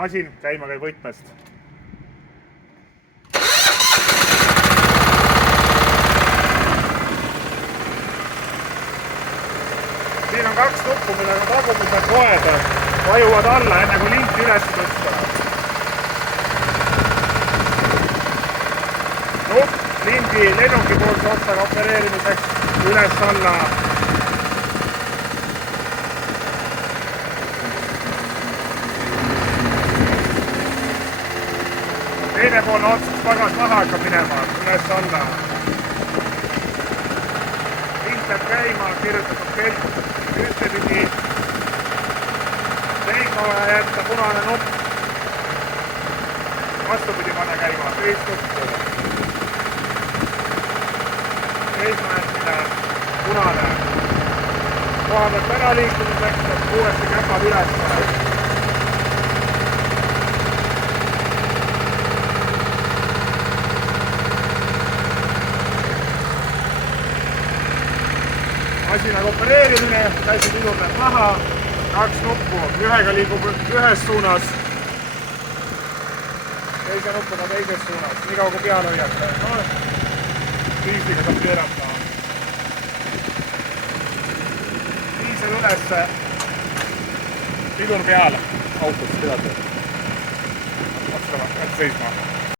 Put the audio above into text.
masin käima käib võtmest. Siin on 2 nuppu, millega tagumine koed vajuvad alla, enne kui linti üles tõsta. Nupp lindi lennuki poolse otsaga opereerimiseks üles-alla. Teine poolne ots, kus pagas maha hakkab minema, üles-alla. Lind peab käima, kirjutatud kell ühtepidi. Seisma vaja jätta, punane nupp. Vastupidi panna käima, teist nuppu. Seisma jätmine, punane. Koha pealt ära liikumiseks, et uuesti käpad üles. Masinaga opereerimine, käsi pidurdab maha, 2 nuppu, ühega liigub ühes suunas, teise nuppuga teises suunas, nii kaua kui peale hoiata. No, piisiga saab keerata. Piisel ülesse, pidur peale, autost peale. Otsustavalt, seisma.